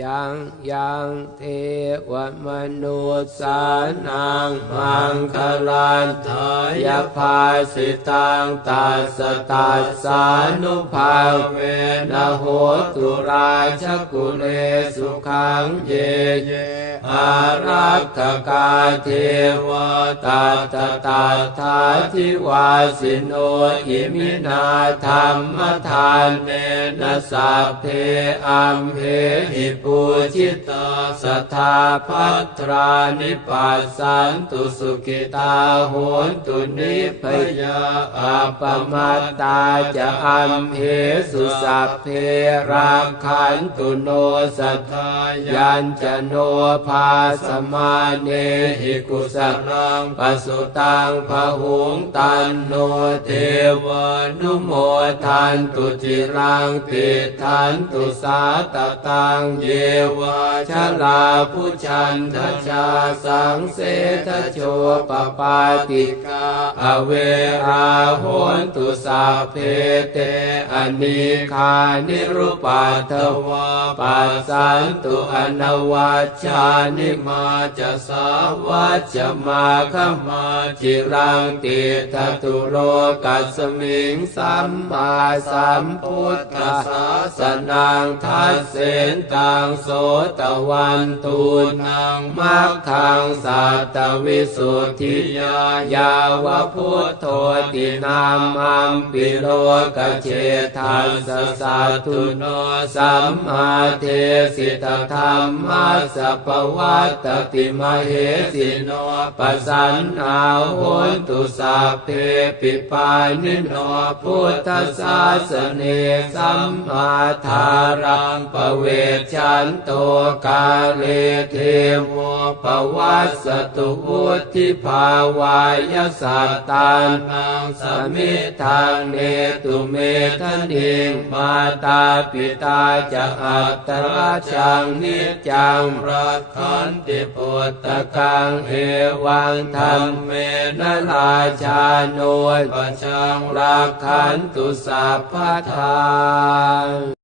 ยังยังเทวมนุษย์สานังมังคลันทายภาสิตังตัสตัสสานุภาเวนะโหตุราชกุเลสุขังเยเยอารักขกาเทวตาตตาทาทิวาสินโนอิมินาธรรมทานเนนะสัพเพอัมเหหิปชิตาสัทธาพัทรานิปัสสันตุสุขิตาโหนตุนิพยาอัปมัตตาจะอัมเหสุสัพเพราคันตุโนสัทธายัญจโนภาสมาเนหิกุสรังปสุตังพหุงตันโนเทวานุโมทันตุจิรังติทันตุสาตตังเยวาชลาผู้ชันทชาสังเสทโชปปาติกาอเวราโหนตุสาเพเตอนิคานิรุปัทวาปัสสันตุอนวัชชานิมาจะสาวัจจะมาขมาจิรังติทตุโลกัสมิงสัมมาสัมพุทธัสสนังทัสเสนตังงโสตวันตูนังมัคคังสัตตวิสุทธิยายาวะพุทโธตินามัมปิโลกเจทัสสสัตุโนสัมมาเทสิตธรรมัสสะปวัตตติมเหสิโนปัสันอาโหนตุสัพเพปิปานิโนพุทธศาสเนสัมมาทารังปเวชชันโตกาเลเทโมปวัสสตุวุธิภาวายสัตตานังสมิทางเนตุเมทนิงมาตาปิตาจะอัตตราชังนิจังรักขันติปุตตะกังเอวังธรรมเมนราชาโนยปชังรักขันตุสัพพทา